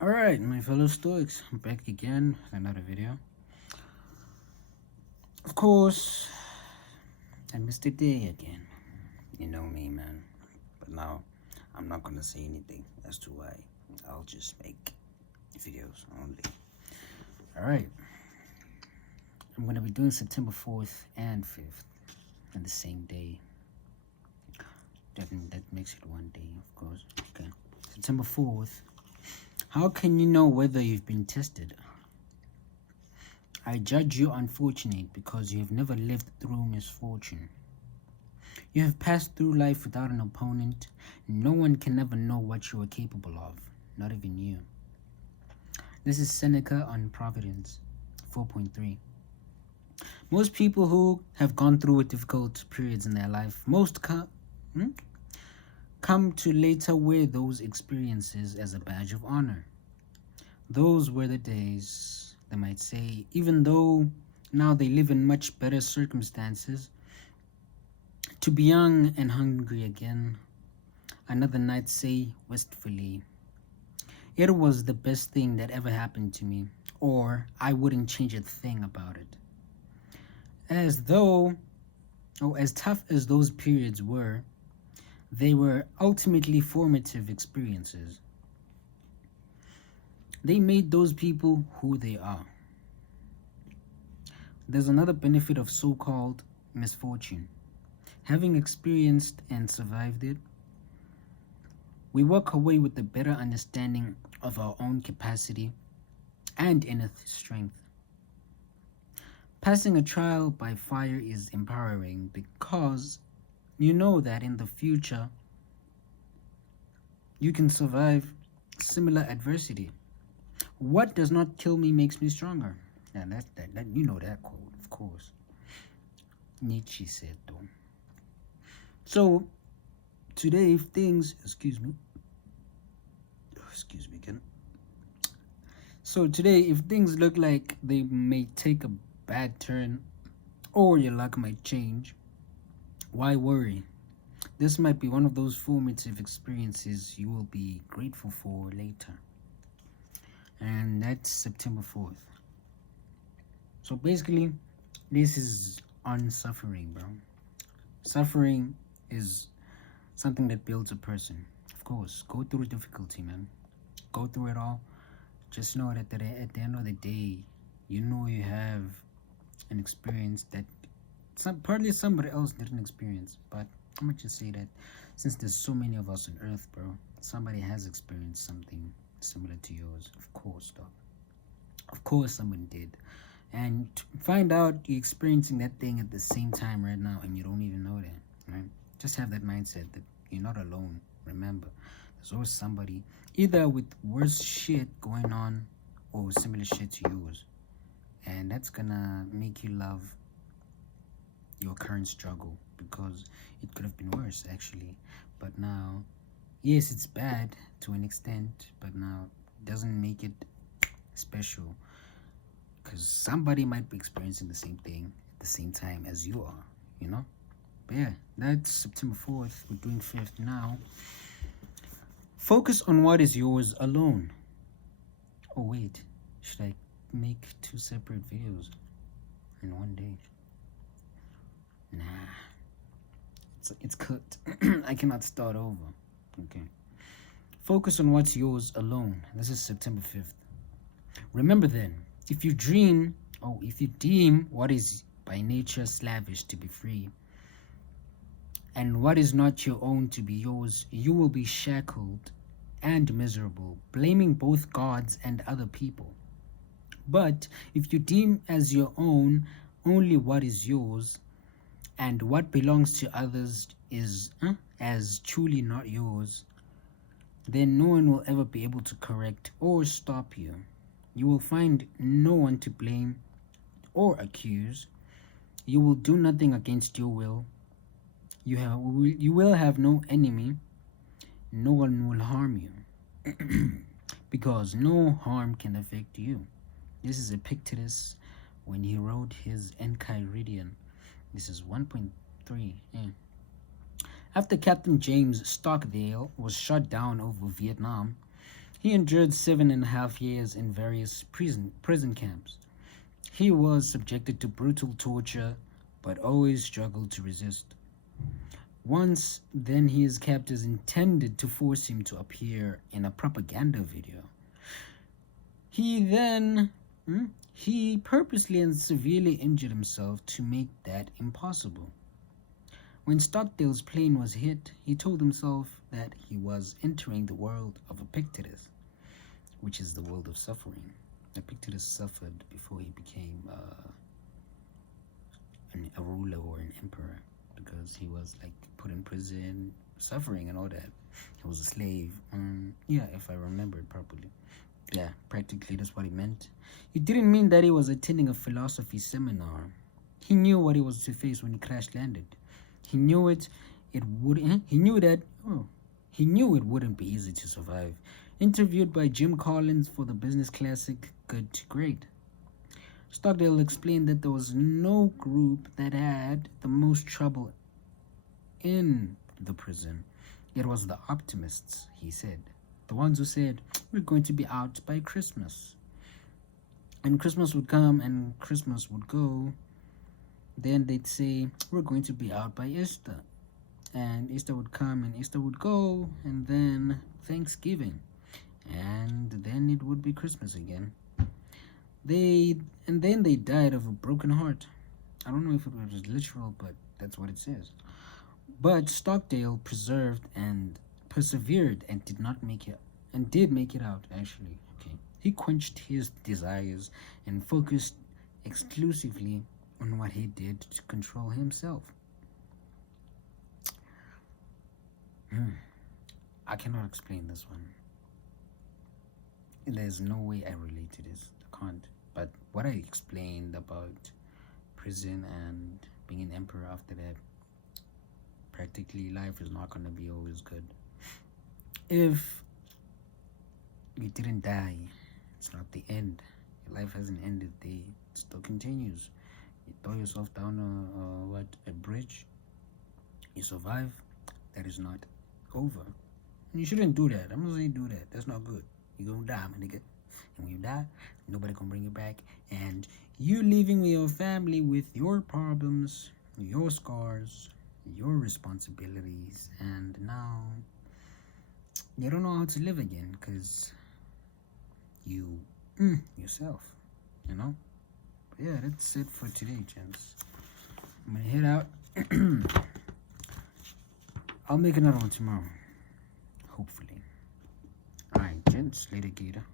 Alright, my fellow Stoics, I'm back again with another video. Of course, I missed a day again. You know me, man. But now, I'm not gonna say anything as to why. I'll just make videos only. Alright, I'm gonna be doing September 4th and 5th on the same day. That makes it one day, of course. Okay. September 4th. How can you know whether you've been tested? I judge you unfortunate because you have never lived through misfortune. You have passed through life without an opponent. No one can ever know what you are capable of, not even you. This is Seneca on Providence 4.3. Most people who have gone through difficult periods in their life, come to later wear those experiences as a badge of honor. Those were the days, they might say, even though now they live in much better circumstances. To be young and hungry again, another night say wistfully, it was the best thing that ever happened to me, or I wouldn't change a thing about it. As though, as tough as those periods were, they were ultimately formative experiences. They made those people who they are. There's another benefit of so-called misfortune. Having experienced and survived it, we walk away with a better understanding of our own capacity and inner strength. Passing a trial by fire is empowering because you know that in the future you can survive similar adversity. What does not kill me makes me stronger. And that you know that quote, of course. Nietzsche said though. So today, if things, excuse me again. So today, if things look like they may take a bad turn or your luck might change, why worry? This might be one of those formative experiences you will be grateful for later. And that's September 4th. So basically, this is on suffering, bro. Suffering is something that builds a person. Of course, go through difficulty, man. Go through it all. Just know that at the end of the day, you know you have an experience that partly somebody else didn't experience. But I'm gonna just say that since there's so many of us on Earth, bro, somebody has experienced something similar to yours. Of course, dog. Of course, someone did. And to find out you're experiencing that thing at the same time right now, and you don't even know that, right? Just have that mindset that you're not alone. Remember, there's always somebody either with worse shit going on or similar shit to yours, and that's gonna make you love your current struggle because it could have been worse actually. But now, yes, it's bad to an extent, but now it doesn't make it special because somebody might be experiencing the same thing at the same time as you are, you know? But yeah, that's September 4th. We're doing 5th now. Focus on what is yours alone. Oh wait, should I make 2 separate videos in one day? Nah, it's cooked. I cannot start over. Okay. Focus on what's yours alone. This is September 5th. Remember then, if you deem what is by nature slavish to be free, and what is not your own to be yours, you will be shackled and miserable, blaming both gods and other people. But if you deem as your own only what is yours, and what belongs to others is as truly not yours, then no one will ever be able to correct or stop you. You will find no one to blame or accuse. You will do nothing against your will. You will have no enemy. No one will harm you because no harm can affect you. This is Epictetus when he wrote his Enchiridion. This is 1.3. Yeah. After Captain James Stockdale was shot down over Vietnam, He endured 7.5 years in various prison camps. He was subjected to brutal torture, but always struggled to resist. Once, then, his captors intended to force him to appear in a propaganda video. He then, he purposely and severely injured himself to make that impossible. When Stockdale's plane was hit, he told himself that he was entering the world of Epictetus, which is the world of suffering. Epictetus suffered before he became a ruler or an emperor, because he was like put in prison, suffering and all that. He was a slave. Yeah, if I remembered properly. Yeah, practically that's what he meant. He didn't mean that he was attending a philosophy seminar. He knew what he was to face when he crash landed. He knew it. It would. He knew that. Oh, he knew it wouldn't be easy to survive. Interviewed by Jim Collins for the business classic Good to Great, Stockdale explained that there was no group that had the most trouble in the prison. It was the optimists, he said. The ones who said, we're going to be out by Christmas. And Christmas would come and Christmas would go. Then they'd say, we're going to be out by Easter. And Easter would come and Easter would go. And then Thanksgiving. And then it would be Christmas again. Then they died of a broken heart. I don't know if it was literal, but that's what it says. But Stockdale preserved and persevered and did make it out, actually. Okay. He quenched his desires and focused exclusively on what he did to control himself. I cannot explain this one. There's no way I relate to this. I can't. But what I explained about prison and being an emperor after that, practically life is not going to be always good. If you didn't die, it's not the end. Your life hasn't ended. It still continues. You throw yourself down a bridge, you survive, that is not over. And you shouldn't do that. I'm not saying do that. That's not good. You're gonna die, my nigga. And when you die, nobody gonna bring you back. And you leaving with your family with your problems, your scars, your responsibilities, and now you don't know how to live again because you yourself, you know. But yeah, that's it for today, gents. I'm gonna head out. I'll make another one tomorrow, hopefully. Alright, gents, later, Gator.